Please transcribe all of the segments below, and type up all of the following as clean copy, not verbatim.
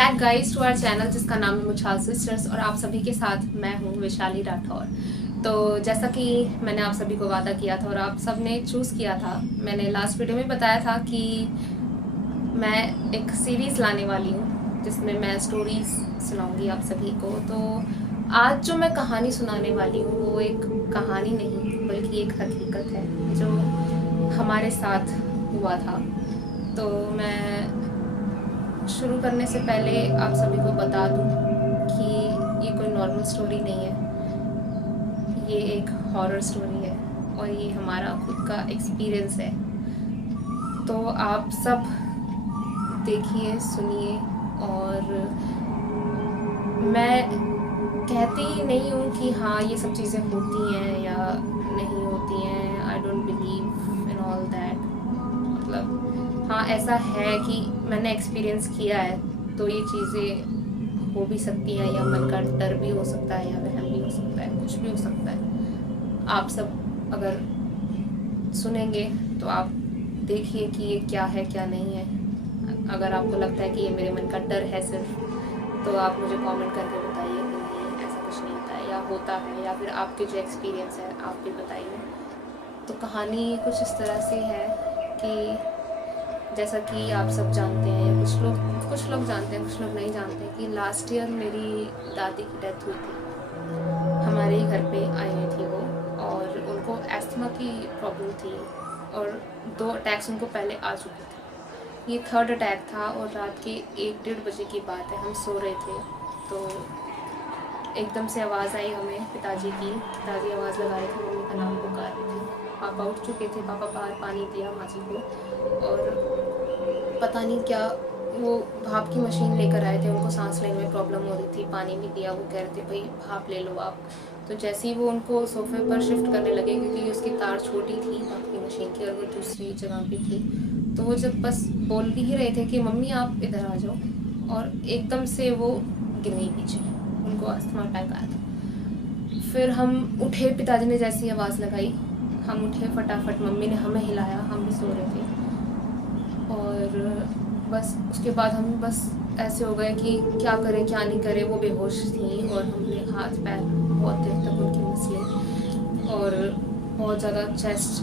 Back guys to our channel जिसका नाम है मुछाल सिस्टर्स और आप सभी के साथ मैं हूँ वैशाली राठौर। तो जैसा कि मैंने आप सभी को वादा किया था और आप सब ने चूज़ किया था, मैंने लास्ट वीडियो में बताया था कि मैं एक सीरीज़ लाने वाली हूँ जिसमें मैं स्टोरीज सुनाऊंगी आप सभी को। तो आज जो मैं कहानी सुनाने वाली हूँ वो एक कहानी नहीं बल्कि एक हकीकत है जो हमारे साथ हुआ था। तो मैं शुरू करने से पहले आप सभी को बता दूं कि ये कोई नॉर्मल स्टोरी नहीं है, ये एक हॉरर स्टोरी है और ये हमारा खुद का एक्सपीरियंस है। तो आप सब देखिए, सुनिए। और मैं कहती ही नहीं हूँ कि हाँ ये सब चीज़ें होती हैं या नहीं होती हैं। I don't believe in all that. मतलब हाँ ऐसा है कि मैंने एक्सपीरियंस किया है तो ये चीज़ें हो भी सकती हैं, या मन का डर भी हो सकता है, या वहम भी हो सकता है, कुछ भी हो सकता है। आप सब अगर सुनेंगे तो आप देखिए कि ये क्या है क्या नहीं है। अगर आपको लगता है कि ये मेरे मन का डर है सिर्फ, तो आप मुझे कमेंट करके बताइए कि नहीं ऐसा कुछ नहीं होता है या होता है, या फिर आपके जो एक्सपीरियंस है आप भी बताइए। तो कहानी कुछ इस तरह से है कि जैसा कि आप सब जानते हैं, कुछ लोग जानते हैं, कुछ लोग नहीं जानते कि लास्ट ईयर मेरी दादी की डेथ हुई थी। हमारे ही घर पे आई हुई थी वो, और उनको एस्थमा की प्रॉब्लम थी और 2 अटैक्स उनको पहले आ चुके थे। ये 3rd अटैक था और रात के 1-1:30 बजे की बात है। हम सो रहे थे तो एकदम से आवाज़ आई हमें पिताजी की। पिताजी आवाज़ लगा रहे थे, मम्मी का नाम पुकार रहे थे। पापा उठ चुके थे, पापा बाहर पानी दिया माँ जी को, और पता नहीं क्या वो भाप की मशीन लेकर आए थे। उनको सांस लेने में प्रॉब्लम हो रही थी, पानी भी दिया। वो कह रहे थे भाई भाप ले लो आप। तो जैसे ही वो उनको सोफे पर शिफ्ट करने लगे, क्योंकि उसकी तार छोटी थी भाप की मशीन की और वो दूसरी जगह पे थी, तो वो जब बस बोल भी ही रहे थे कि मम्मी आप इधर आ जाओ, और एकदम से वो गिर गई पीछे। उनको अस्थमा अटैक आया था। फिर हम उठे, पिताजी ने जैसी आवाज़ लगाई हम उठे फटाफट। मम्मी ने हमें हिलाया, हम भी सो रहे थे। और बस उसके बाद हम बस ऐसे हो गए कि क्या करें क्या नहीं करें। वो बेहोश थी और हमने हाथ पैर बहुत देर तक उनके मसले, और बहुत ज़्यादा चेस्ट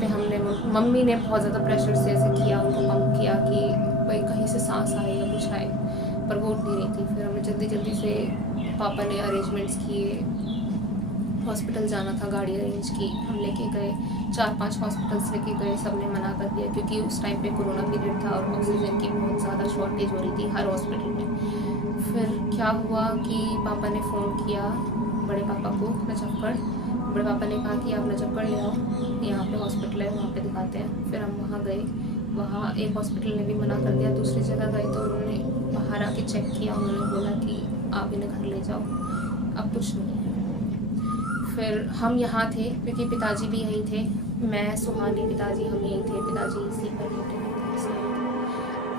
पे हमने, मम्मी ने बहुत ज़्यादा प्रेशर से ऐसे किया, उनको पंप किया कि भाई कहीं से सांस आए या कुछ आए, पर वो उठ नहीं रही थी। फिर हमने जल्दी से पापा ने अरेंजमेंट्स किए, हॉस्पिटल जाना था, गाड़ी अरेंज की, हम लेके गए। 4-5 हॉस्पिटल्स लेके गए, सब ने मना कर दिया क्योंकि उस टाइम पे कोरोना पीरियड था और ऑक्सीजन की बहुत ज़्यादा शॉर्टेज हो रही थी हर हॉस्पिटल में। फिर क्या हुआ कि पापा ने फ़ोन किया बड़े पापा को नजफगढ़। बड़े पापा ने कहा कि आप नजफगढ़ ले आओ, यहाँ पे हॉस्पिटल है, वहाँ पे दिखाते हैं। फिर हम वहाँ गए। वहाँ एक हॉस्पिटल ने भी मना कर दिया। दूसरी जगह गए तो उन्होंने बाहर आके चेक किया, उन्होंने बोला कि आप इन्हें घर ले जाओ, अब कुछ नहीं। फिर हम यहाँ थे क्योंकि पिताजी भी यहीं थे, मैं सुहानी पिताजी हम यहीं थे, पिताजी इसी पर लेटे हुए थे।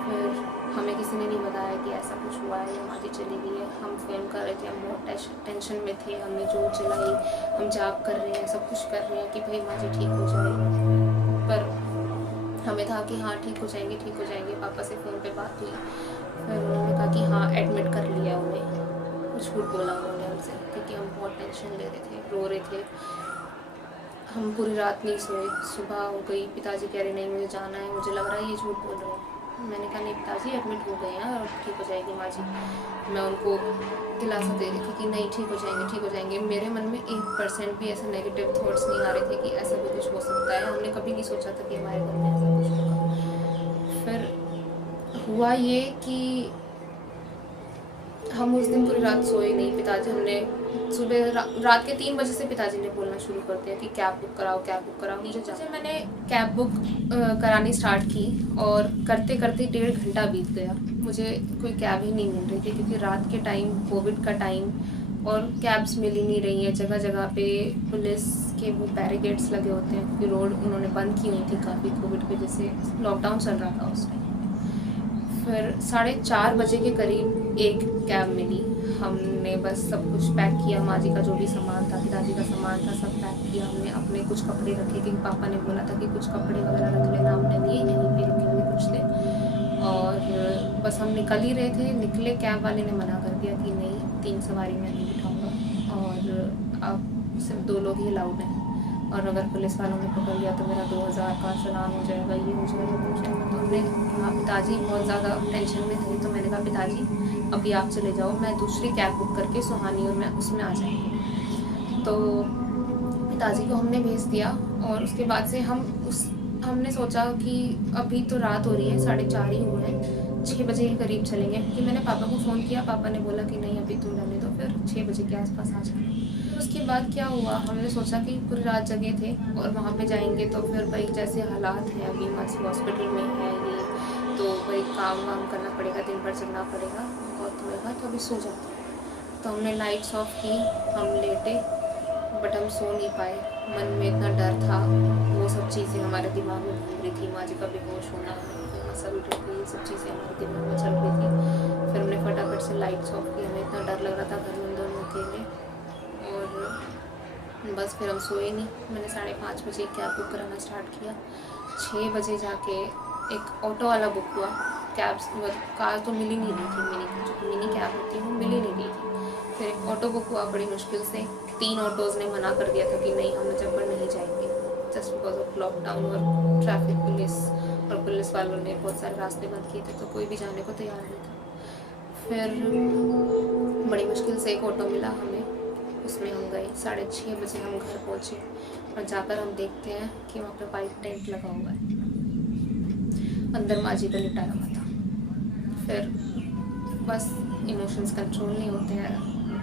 फिर हमें किसी ने नहीं बताया कि ऐसा कुछ हुआ है या माँ जी चली गई है। हम फ़ोन कर रहे थे, हम बहुत टेंशन में थे। हमने जोर चलाई, हम जाप कर रहे हैं, सब कुछ कर रहे हैं कि भाई माँ जी ठीक हो जाए। पर हमें था कि हाँ ठीक हो जाएंगे, ठीक हो जाएंगे। पापा से फ़ोन पे बात हुई, फिर उन्होंने कहा कि हाँ एडमिट कर लिया उन्हें। झूठ बोला उन्होंने हमसे क्योंकि हम बहुत टेंशन ले रहे थे, रो रहे थे। हम पूरी रात नहीं सोए। सुबह हो गई, पिताजी कह रहे नहीं मुझे जाना है, मुझे लग रहा है ये झूठ बोल रहे हैं। मैंने कहा नहीं पिताजी एडमिट हो गए हैं और ठीक हो जाएगी माँ जी। मैं उनको दिलासा दे रही थी कि नहीं ठीक हो जाएंगे, ठीक हो जाएंगे। मेरे मन में 1% भी ऐसे नेगेटिव थॉट्स नहीं आ रहे थे कि ऐसा भी कुछ हो सकता है। हमने कभी नहीं सोचा था कि हमारे घर में ऐसा कुछ होगा। फिर हुआ ये कि हम उस दिन पूरी रात सोए नहीं। पिताजी, हमने सुबह रात के 3 बजे से पिताजी ने बोलना शुरू कर दिया कि कैब बुक कराओ, कैब बुक कराओ, मुझे जैसे मैंने कैब बुक करानी स्टार्ट की और करते करते 1.5 घंटा बीत गया। मुझे कोई कैब ही नहीं मिल रही थी क्योंकि रात के टाइम, कोविड का टाइम, और कैब्स मिल ही नहीं रही हैं। जगह जगह पे पुलिस के वो बैरिकेड्स लगे होते हैं क्योंकि रोड उन्होंने बंद की हुई थी काफ़ी, कोविड की वजह से लॉकडाउन चल रहा था उस टाइम। फिर 4:30 बजे के करीब एक कैब मिली। हमने बस सब कुछ पैक किया, माँ जी का जो भी सामान था, पिताजी का सामान था, सब पैक किया हमने। अपने कुछ कपड़े रखे क्योंकि पापा ने बोला था कि कुछ कपड़े वगैरह रख लेना अपने लिए, यहीं पे रुकेंगे कुछ दिन। और बस हम निकल ही रहे थे, निकले, कैब वाले ने मना कर दिया कि नहीं 3 सवारी मैं नहीं बिठाऊँगा और आप सिर्फ 2 लोग ही अलाउड हैं, और अगर पुलिस वालों ने पकड़ लिया तो मेरा 2000 का चालान हो जाएगा, ये हो जाएगा, वो हो जाएगा। तो हमने कहा, पिताजी बहुत ज़्यादा टेंशन में थे, तो मैंने कहा पिताजी अभी आप चले जाओ, मैं दूसरी कैब बुक करके सुहानी और मैं उसमें आ जाएंगे। तो पिताजी को हमने भेज दिया और उसके बाद से हमने सोचा कि अभी तो रात हो रही है, 4:30 ही हुए हैं, 6 बजे के करीब चलेंगे, क्योंकि मैंने पापा को फ़ोन किया, पापा ने बोला कि नहीं अभी तुम रहने दो, फिर 6 बजे के आसपास आ जाना। उसके बाद क्या हुआ, हमने सोचा कि पूरी रात जगे थे और वहाँ पे जाएंगे तो फिर भाई जैसे हालात हैं अभी, मासी हॉस्पिटल में है ये, तो भाई काम वाम करना पड़ेगा, दिन भर चलना पड़ेगा, बहुत होएगा, तो अभी सो जाते हैं। तो हमने लाइट्स ऑफ की, हम लेटे, बट हम सो नहीं पाए, मन में इतना डर था, वो सब चीज़ें हमारे दिमाग में घूम रही थी, माँ जी का बेहोश होना, मसल रही थी, ये सब चीज़ें हमारे दिमाग में चल रही थी। फिर हमने फटाफट से लाइट्स ऑफ की, हमें इतना डर लग रहा था घर में दोनों अकेले, और बस फिर हम सोए नहीं। मैंने 5:30 बजे कैब बुक कराना स्टार्ट किया, 6 बजे जाके एक ऑटो वाला बुक हुआ, कार तो मिल ही नहीं रही थी, मिनी कैब होती है वो मिल ही नहीं रही थी। फिर एक ऑटो बुक हुआ बड़ी मुश्किल से, 3 ऑटोज़ ने मना कर दिया था कि नहीं हम मुजफ्फर नहीं जाएंगे, जस्ट बिकॉज ऑफ लॉकडाउन और ट्रैफिक पुलिस, और पुलिस वालों ने बहुत सारे रास्ते बंद किए थे, तो कोई भी जाने को तैयार नहीं था। फिर बड़ी मुश्किल से एक ऑटो मिला हमें, उसमें हम गए, 6:30 बजे हम घर पहुँचे, और जाकर हम देखते हैं कि वहाँ पे वाइट टेंट लगा हुआ है, अंदर माँ जी का लिटाया हुआ था। फिर बस इमोशंस कंट्रोल नहीं होते हैं,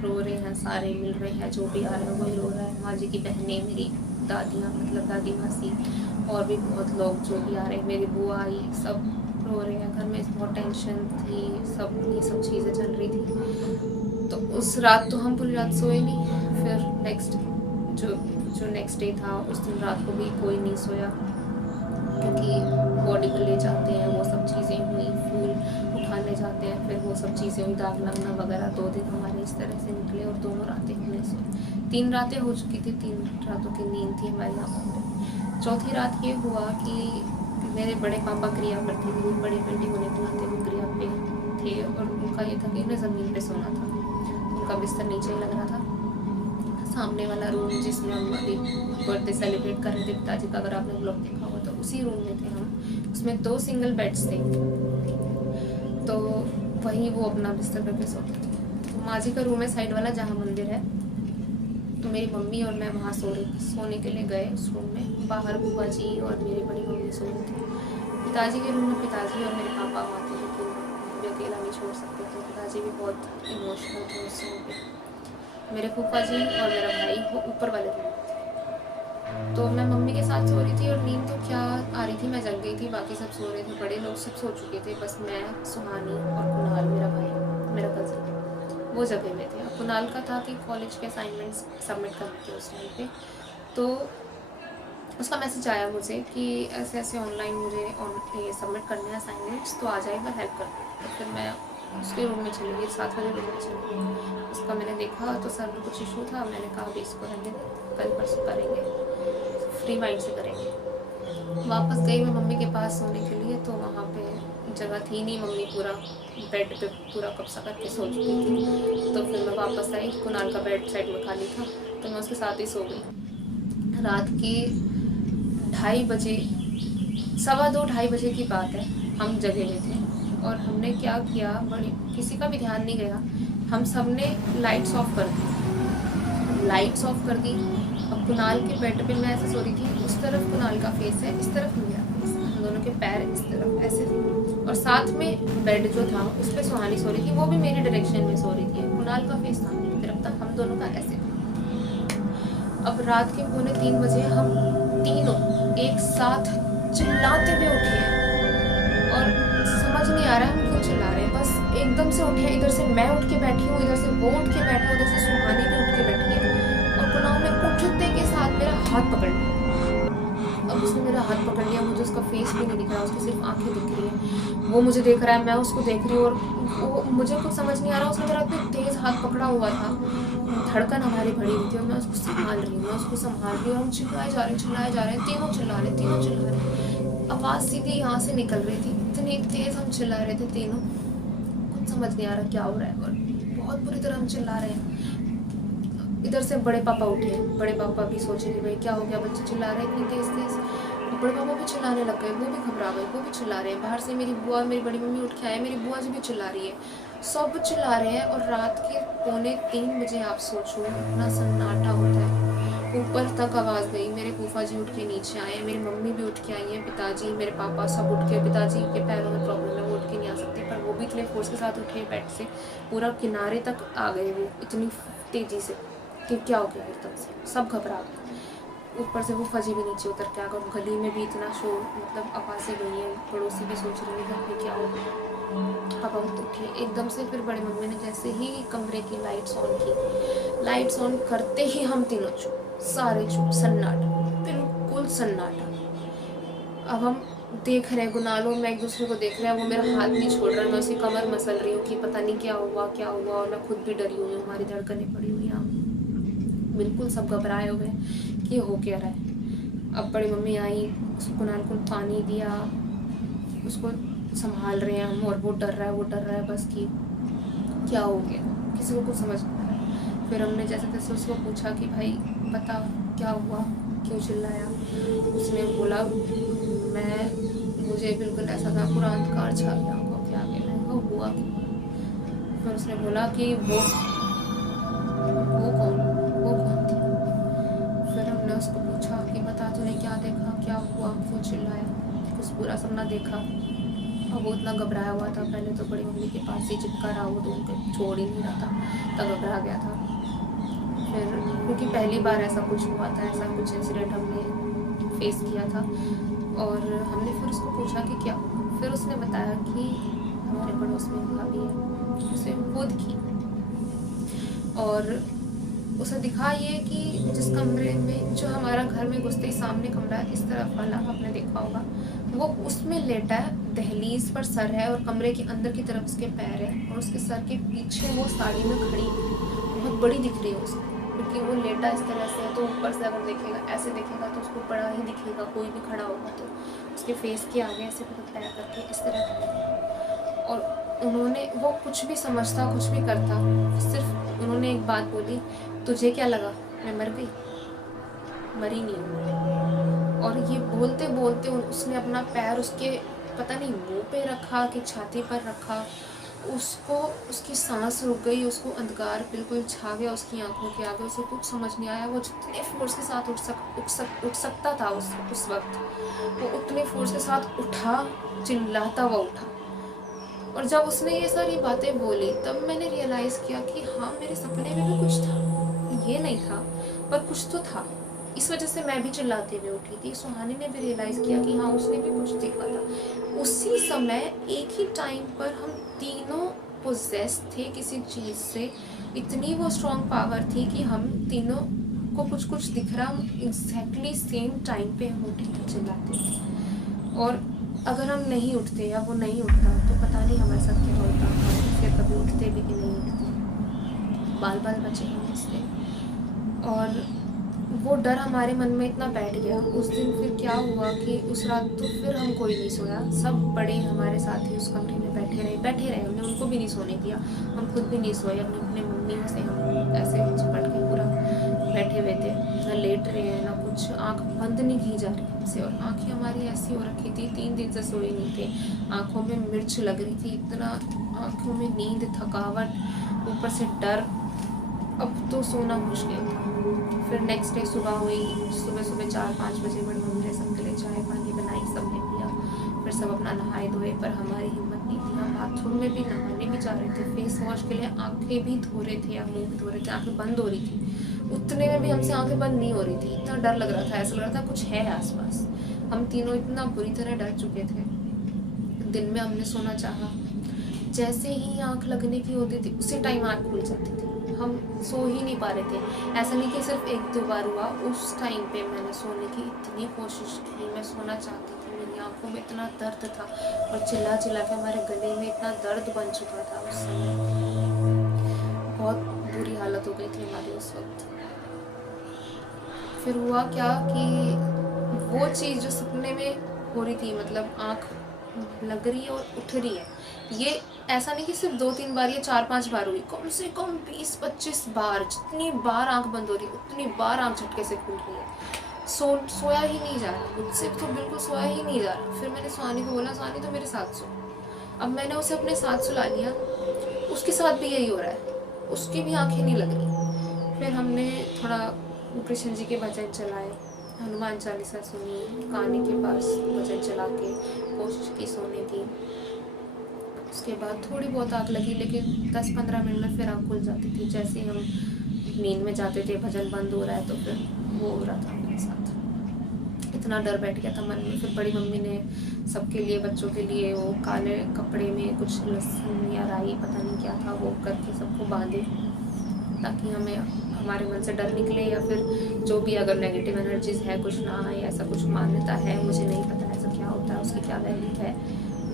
रो रहे हैं, सारे मिल रहे हैं, जो भी आ रहा है वही रो रहा है, माँ जी की बहनें, मेरी दादियाँ, मतलब दादी मासी, और भी बहुत लोग जो भी आ रहे हैं, मेरी बुआ आई, सब रो रहे हैं। घर में बहुत टेंशन थी, ये सब चीज़ें चल रही थी। तो उस रात तो हम पूरी रात सोए नहीं। फिर नेक्स्ट जो नेक्स्ट डे था, उस दिन रात को भी कोई नहीं सोया, क्योंकि बॉडी को ले जाते हैं, वो सब चीज़ें हुई, फूल उठाने जाते हैं, फिर वो सब चीज़ें हुई, दाग लगना वगैरह। 2 दिन हमारे इस तरह से निकले, और दोनों रातें हमने सोई। 3 रातें हो चुकी थी, 3 रातों की नींद थी हमारी आँखों में। चौथी रात ये हुआ कि मेरे बड़े पापा क्रिया करते थे, बड़ी बेटी होने के नाते वो क्रिया पे थे, और उनका ये था कि उन्हें ज़मीन पे सोना था, उनका बिस्तर नीचे लग रहा था। सामने वाला रूम जिसमें हम अभी बर्थडे सेलिब्रेट कर रहे थे पिताजी का, अगर आपने ब्लॉग देखा हुआ तो उसी रूम में थे हम, उसमें 2 सिंगल बेड्स थे, तो वहीं वो अपना बिस्तर करके सोते थे। तो माँ जी का रूम है साइड वाला जहाँ मंदिर है, तो मेरी मम्मी और मैं वहाँ सोने के लिए गए उस रूम में। बाहर बुआ जी और मेरी बड़ी मम्मी सो रही थी। पिताजी के रूम में पिताजी और मेरे पापा वहाँ थे, लेकिन भी अकेला नहीं छोड़ सकते थे। पिताजी भी बहुत इमोशनल थे उस समय पे। मेरे फूफा जी और मेरा भाई वो ऊपर वाले रूम में थे, तो मैं मम्मी के साथ सो रही थी, और नींद तो क्या आ रही थी, मैं जग गई थी, बाकी सब सो रहे थे, बड़े लोग सब सो चुके थे, बस मैं, सुहानी और कुणाल मेरा भाई, मेरा कज़न, वो जगह में थे। अब कुणाल का था कि कॉलेज के असाइनमेंट्स सबमिट करने थे उस टाइम पे, तो उसका मैसेज आया मुझे कि ऐसे ऐसे ऑनलाइन मुझे ये सबमिट करने हैं असाइनमेंट्स, तो आ जाएगा, हेल्प कर दो। तो फिर मैं उसके रूम में चली गई, 7 वाले रूम में चली गई। उसका मैंने देखा तो सर में कुछ इशू था, मैंने कहा अभी इसको रहने, कल परसों करेंगे, फ्री माइंड से करेंगे। वापस गई मैं मम्मी के पास सोने के लिए, तो वहाँ पे जगह थी नहीं, मम्मी पूरा बेड पे पूरा कब्जा करके सो चुकी थी। तो फिर मैं वापस आई, कुणाल का बेड साइड में खाली था, तो मैं उसके साथ ही सो गई। रात के 2:30 बजे, 2:15-2:30 बजे की बात है, हम जगे हुए थे, और हमने क्या किया, बड़ी किसी का भी ध्यान नहीं गया, हम सब ने लाइट्स ऑफ कर दी, लाइट्स ऑफ कर दी। अब कुणाल के बेड पे मैं ऐसे सो रही थी, उस तरफ कुणाल का फेस है, इस तरफ मेरा फेस, हम दोनों के पैर इस तरफ ऐसे थे, और साथ में बेड जो था उस पर सुहानी सो रही थी, वो भी मेरी डायरेक्शन में सो रही थी, कुणाल का फेस था मेरी तरफ, तक हम दोनों का ऐसे था। अब रात के 2:45 बजे हम तीनों एक साथ चिल्लाते हुए उठे हैं, और समझ नहीं आ रहा है हम क्यों चिल्ला रहे हैं, बस एकदम से उठे, इधर से मैं उठ के बैठी हूँ, इधर से वो उठ के बैठा, उधर से सुहानी भी उठ के बैठी है, और कुणाल ने उठते के साथ मेरा हाथ पकड़ लिया। अब उसने मेरा हाथ पकड़ लिया, मुझे उसका फेस भी नहीं दिख रहा, उसकी सिर्फ आंखें दिख रही हैं, वो मुझे देख रहा है, मैं उसको देख रही हूँ, और वो मुझे कुछ समझ नहीं आ रहा, उसने मेरा इतना तेज़ हाथ पकड़ा हुआ था, धड़कन हमारी भरी हुई थी, और मैं उसको संभाल रही हूँ, और हम चिल्लाए जा रहे हैं, तीनों चिल्ला रहे, आवाज़ सीधी यहाँ से निकल रही थी, इतनी तेज़ हम चिल्ला रहे थे तीनों। समझ नहीं आ रहा क्या हो रहा है, और बहुत बुरी तरह हम चिल्ला रहे हैं। इधर से बड़े पापा उठे, बड़े पापा भी सोचे कि भाई क्या हो गया, बच्चे चिल्ला रहे हैं इतनी तेज तेज। बड़े पापा भी चिल्लाने लग गए, वो भी घबरा गए, वो भी चिल्ला रहे हैं। बाहर से मेरी बुआ, मेरी बड़ी मम्मी उठ के आए, मेरी बुआ जी भी चिल्ला रही है, सब चिल्ला रहे हैं। और रात के 2:45 आप सोचो इतना सन्नाटा होता है, ऊपर तक आवाज़ गई। मेरे फूफा जी उठ के नीचे आए, मेरी मम्मी भी उठ के आई है, पिताजी, मेरे पापा सब उठ के, पिताजी के पैरों में प्रॉब्लम है, वो उठ के नहीं आ सकते, पर वो भी इतने फोर्स के साथ उठे बेड से, पूरा किनारे तक आ गए वो इतनी तेज़ी से कि क्या हो गया एकदम से, सब घबरा गए। ऊपर से वो फजी भी नीचे उतर के आ गए, गली में भी इतना शोर, मतलब आवाज़ें गई हैं, पड़ोसी भी सोच रहे हैं घर पे क्या हो गया। अब हम उठे एकदम से, फिर बड़ी मम्मी ने जैसे ही कमरे की लाइट्स ऑन की, लाइट्स ऑन करते ही हम तीनों चुप, सारे चुप, सन्नाटा, बिल्कुल सन्नाटा। अब हम देख रहे हैं, गुनालों में एक दूसरे को देख रहे हैं, वो मेरा हाथ नहीं छोड़ रहा है, मैं उसकी कमर मसल रही हूँ कि पता नहीं क्या हुआ क्या हुआ, और मैं खुद भी डरी हुई हूँ, हमारी धड़कनें पड़ी हुई हैं, बिल्कुल सब घबराए हुए कि हो क्या रहा है। अब बड़ी मम्मी आई, उसको कुनाल को पानी दिया, उसको संभाल रहे हैं हम, और वो डर रहा है बस कि क्या हो गया, किसी को कुछ समझ नहीं आ रहा है। फिर हमने जैसे तैसे उसको पूछा कि भाई बता क्या हुआ, क्यों चिल्लाया। उसने बोला मुझे बिल्कुल ऐसा था, पूरा अंधकार छा गया आंखों के आगे, मैं वो हुआ क्यों। फिर उसने बोला कि वो कौन थी। फिर हमने उसको पूछा कि बता तूने क्या देखा, क्या हुआ, क्यों चिल्लाया, कुछ पूरा सपना देखा। और वो इतना घबराया हुआ था, पहले तो बड़ी मम्मी के पास ही चिपका रहा, वो तो उनको छोड़ ही नहीं रहा था, तब घबरा गया था। फिर क्योंकि पहली बार ऐसा कुछ हुआ था, ऐसा कुछ इंसिडेंट हमने फेस किया था, और हमने फिर उसको पूछा कि क्या हुआ। फिर उसने बताया कि हमारे पड़ोस में भाभी है, उसे वो दिखी, और उसे दिखा ये कि जिस कमरे में, जो हमारा घर में घुसते ही सामने कमरा है, इस तरफ वाला आपने देखा होगा, वो उसमें लेटा है, दहलीज पर सर है, और कमरे के अंदर की तरफ उसके पैर है, और उसके सर के पीछे वो साड़ी में खड़ी है, बहुत बड़ी दिख रही है उसको, क्योंकि वो लेटा इस तरह से है, तो ऊपर से अगर देखेगा, ऐसे देखेगा तो उसको बड़ा ही दिखेगा, कोई भी खड़ा होगा तो उसके फेस के आगे ऐसे पैर करके इस तरह खड़े हैं। और उन्होंने, वो कुछ भी समझता, कुछ भी करता, सिर्फ उन्होंने एक बात बोली, तुझे क्या लगा मैं मर गई, मरी नहीं हूँ। और ये बोलते बोलते उसने अपना पैर उसके पता नहीं मुंह पे रखा कि छाती पर रखा, उसको, उसकी सांस रुक गई, उसको अंधकार बिल्कुल छा गया उसकी आंखों के आगे, उसे कुछ समझ नहीं आया। वो जितने फोर्स के साथ उठ सकता था उस वक्त, वो उतने फोर्स के साथ उठा, चिल्लाता हुआ उठा। और जब उसने ये सारी बातें बोली, तब मैंने रियलाइज़ किया कि हाँ, मेरे सपने में भी कुछ था, ये नहीं था पर कुछ तो था। इस वजह से मैं भी चिल्लाते हुए उठी थी। सुहानी ने भी रियलाइज़ किया कि हाँ, उसने भी कुछ देखा था। उसी समय एक ही टाइम पर हम तीनों पोजेस थे किसी चीज़ से, इतनी वो स्ट्रॉन्ग पावर थी कि हम तीनों को कुछ कुछ दिख रहा, एग्जैक्टली सेम टाइम पे हम उठ के चिल्लाते थे। और अगर हम नहीं उठते या वो नहीं उठता तो पता नहीं हमारे साथ क्या होता, फिर कभी उठते भी कि नहीं उठते, बाल बाल बचे हैं इससे। और वो डर हमारे मन में इतना बैठ गया उस दिन। फिर क्या हुआ कि उस रात तो फिर हम कोई नहीं सोया, सब बड़े हमारे साथ ही उस कमरे में बैठे रहे, हमने उनको भी नहीं सोने दिया, हम खुद भी नहीं सोए, अपने मम्मी से हम ऐसे चिपट के पूरा बैठे हुए थे, ना लेट रहे हैं ना कुछ, आँख बंद नहीं की जा रही हमसे। और आँखें हमारी ऐसी हो रखी थी, 3 दिन से सोए नहीं थे, आँखों में मिर्च लग रही थी, इतना आँखों में नींद, थकावट, ऊपर से डर, अब तो सोना मुश्किल था। फिर नेक्स्ट डे सुबह हुई, सुबह 4-5 बजे बड़ी मम्मी ने सबके लिए चाय पानी बनाई, सबने पिया, फिर सब अपना नहाए धोए, पर हमारी हिम्मत नहीं थी। हम बाथरूम में भी नहाने भी जा रहे थे, फेस वॉश के लिए आंखें भी धो रहे थे या मुँह भी धो रहे थे, आंखें बंद हो रही थी, उतने में भी हमसे आंखें बंद नहीं हो रही थी, इतना डर लग रहा था, ऐसा लग रहा था कुछ है आसपास। हम तीनों इतना बुरी तरह डर चुके थे। दिन में हमने सोना चाहा, जैसे ही आँख लगने की होती थी उसी टाइम आँख खुल जाती थी, हम सो ही नहीं पा रहे थे। ऐसा नहीं कि सिर्फ 1-2 बार हुआ, उस टाइम पे मैंने सोने की इतनी कोशिश की, मैं सोना चाहती थी, मेरी आंखों में इतना दर्द था, और चिल्ला चिल्ला के हमारे गले में इतना दर्द बन चुका था उस समय, बहुत बुरी हालत हो गई थी हमारी उस वक्त। फिर हुआ क्या कि वो चीज़ जो सपने में हो रही थी, मतलब आँख लग रही है और उठ रही है। ये ऐसा नहीं कि सिर्फ 2-3 बार या 4-5 बार हुई, कम से कम 20-25 बार। जितनी बार आंख बंद हो रही उतनी बार आंख झटके से खुल रही है। सोया ही नहीं जा रहा मुझसे, तो बिल्कुल सोया ही नहीं जा रहा। फिर मैंने सुहानी को बोला, सुहानी तो मेरे साथ सो। अब मैंने उसे अपने साथ सुला लिया, उसके साथ भी यही हो रहा है, उसकी भी आंखें नहीं लग रही। फिर हमने थोड़ा कृष्ण जी के भजन चलाए, हनुमान चालीसा सुनी, काने के पास भजन चला के कोशिश की सोने की। उसके बाद थोड़ी बहुत आँख लगी, लेकिन 10-15 मिनट में फिर आँख खुल जाती थी। जैसे ही हम नींद में जाते थे, भजन बंद हो रहा है, तो फिर वो हो रहा था मेरे साथ। इतना डर बैठ गया था मन में। फिर बड़ी मम्मी ने सबके लिए, बच्चों के लिए, वो काले कपड़े में कुछ लहसुन या राई पता नहीं क्या था, वो करके सबको बांधे, ताकि हमें हमारे मन से डर निकले, या फिर जो भी अगर नेगेटिव एनर्जीज है कुछ ना आए। ऐसा कुछ मान्यता है, मुझे नहीं पता ऐसा क्या होता है, उसकी क्या वैल्यू है।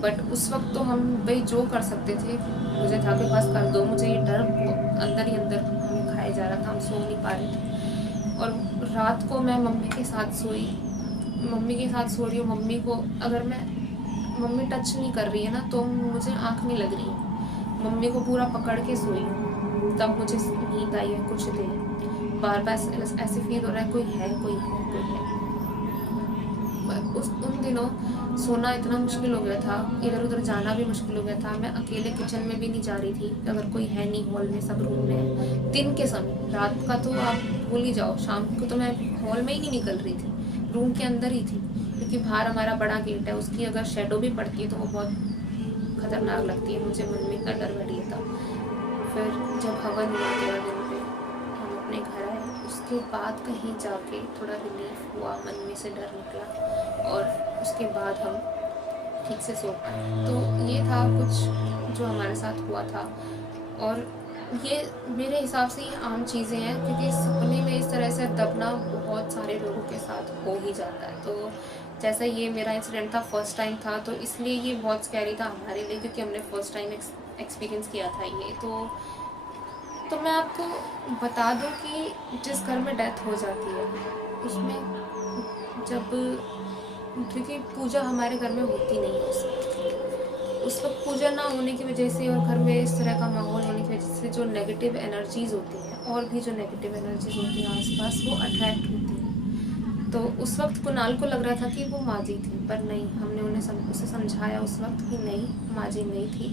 बट उस वक्त तो हम भाई जो कर सकते थे, मुझे था कि बस कर दो। मुझे ये डर अंदर ही अंदर हमें खाया जा रहा था, हम सो नहीं पा रहे थे। और रात को मैं मम्मी के साथ सोई, मम्मी के साथ सो रही हूँ। मम्मी को अगर मम्मी टच नहीं कर रही है ना, तो मुझे आँख नहीं लग रही है। मम्मी को पूरा पकड़ के सोई हूँ, तब मुझे नींद आई है कुछ देर। बार बार ऐसे फील हो रहा है कोई है, कोई है, कोई है। उन दिनों सोना इतना मुश्किल हो गया था, इधर उधर जाना भी मुश्किल हो गया था। मैं अकेले किचन में भी नहीं जा रही थी, अगर कोई है नहीं हॉल में, सब रूम में है। दिन के समय, रात का तो आप भूल ही जाओ। शाम को तो मैं हॉल में ही नहीं निकल रही थी, रूम के अंदर ही थी, क्योंकि बाहर हमारा बड़ा गेट है, उसकी अगर शेडो भी पड़ती है तो वो बहुत खतरनाक लगती है। मुझे मन में इतना डर बैठ गया था। फिर जब हवन हुआ 13 दिन पे, हम अपने घर आए, उसके बाद कहीं जाके थोड़ा रिलीफ हुआ, मन में से डर निकला, और उसके बाद हम ठीक से सो पाए। तो ये था कुछ जो हमारे साथ हुआ था। और ये मेरे हिसाब से ये आम चीज़ें हैं, क्योंकि सपने में इस तरह से दबना बहुत सारे लोगों के साथ हो ही जाता है। तो जैसा ये मेरा इंसिडेंट था, फर्स्ट टाइम था, तो इसलिए ये बहुत स्कैरी था हमारे लिए, क्योंकि हमने फर्स्ट टाइम एक्सपीरियंस किया था ये। तो मैं आपको बता दूं कि जिस घर में डेथ हो जाती है, उसमें जब, क्योंकि पूजा हमारे घर में होती नहीं है, उस वक्त पूजा ना होने की वजह से, और घर में इस तरह का माहौल होने की वजह से, जो नेगेटिव एनर्जीज़ होती हैं, और भी जो नेगेटिव एनर्जीज़ होती हैं आसपास, वो अट्रैक्ट होती हैं। तो उस वक्त कुणाल को लग रहा था कि वो माँ जी थी, पर नहीं, हमने उसे समझाया उस वक्त कि नहीं, माँ जी नहीं थी,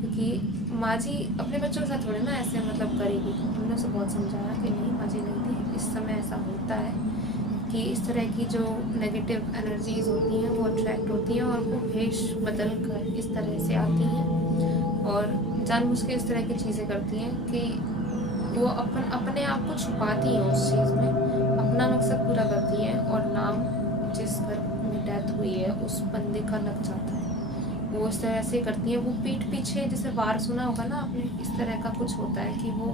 क्योंकि माँ जी अपने बच्चों के साथ थोड़े ना ऐसे मतलब करेगी। हमने उसे बहुत समझाया कि नहीं, माँ जी नहीं थी। इस समय ऐसा होता है कि इस तरह की जो नेगेटिव एनर्जीज़ होती हैं वो अट्रैक्ट होती हैं, और वो भेष बदल कर इस तरह से आती हैं, और जानबूझ के इस तरह की चीज़ें करती हैं कि वो अपने आप को छुपाती हैं उस चीज़ में, अपना मकसद पूरा करती हैं, और नाम जिस घर में डेथ हुई है उस बंदे का लग जाता है। वो इस तरह से करती हैं, वो पीठ पीछे, जैसे वार सुना होगा ना आपने, इस तरह का कुछ होता है कि वो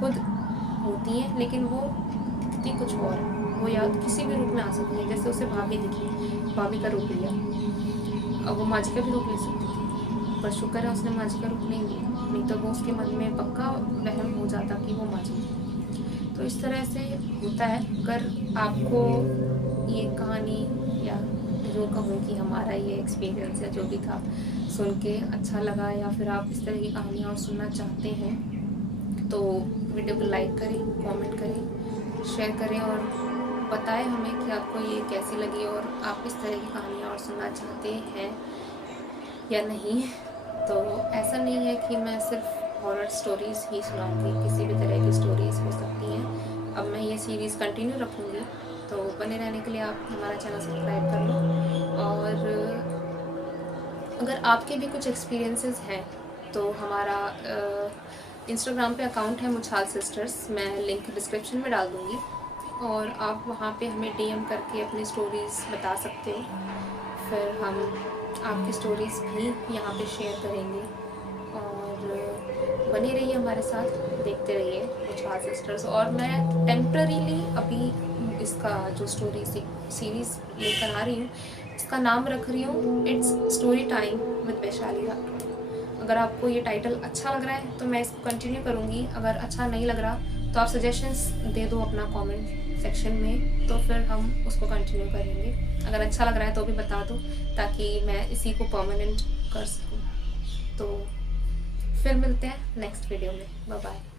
खुद होती हैं, लेकिन वो दिखती कुछ और है। वो या किसी भी रूप में आ सकती है, जैसे उसे भाभी दिखी, भाभी का रूप लिया, अब वो माँ जी का भी रूप ले सकती थी, पर शुक्र है उसने माँ जी का रूप नहीं लिया, नहीं तो वो उसके मन में पक्का वहम हो जाता कि वो माँ जी थी। तो इस तरह से होता है। अगर आपको ये कहानी, या जो कहूँ कि हमारा ये एक्सपीरियंस या जो भी था, सुन के अच्छा लगा, या फिर आप इस तरह की कहानियाँ और सुनना चाहते हैं, तो वीडियो को लाइक करें, कमेंट करें, शेयर करें, और बताएं हमें कि आपको ये कैसी लगी, और आप इस तरह की कहानियाँ और सुनना चाहते हैं या नहीं। तो ऐसा नहीं है कि मैं सिर्फ हॉरर स्टोरीज़ ही सुनाऊंगी, किसी भी तरह की स्टोरीज़ हो सकती हैं। अब मैं ये सीरीज़ कंटिन्यू रखूँगी, तो बने रहने के लिए आप हमारा चैनल सब्सक्राइब कर लो। और अगर आपके भी कुछ एक्सपीरियंसेस हैं, तो हमारा इंस्टाग्राम पे अकाउंट है मुछाल सिस्टर्स, मैं लिंक डिस्क्रिप्शन में डाल दूँगी, और आप वहाँ पे हमें डीएम करके अपनी स्टोरीज़ बता सकते हो। फिर हम आपकी स्टोरीज़ भी यहाँ पे शेयर करेंगे, और बने रहिए हमारे साथ, देखते रहिए मुछाल सिस्टर्स। और मैं टेम्पररीली अभी इसका जो स्टोरी सीरीज़ लेकर आ रही हूँ, इसका नाम रख रही हूँ it's story time with Vaishali Rathore. अगर आपको ये टाइटल अच्छा लग रहा है तो मैं इसको कंटिन्यू करूँगी, अगर अच्छा नहीं लग रहा तो आप सजेशंस दे दो अपना कमेंट सेक्शन में, तो फिर हम उसको कंटिन्यू करेंगे। अगर अच्छा लग रहा है तो भी बता दो, ताकि मैं इसी को परमानेंट कर सकूँ। तो फिर मिलते हैं नेक्स्ट वीडियो में। Bye bye.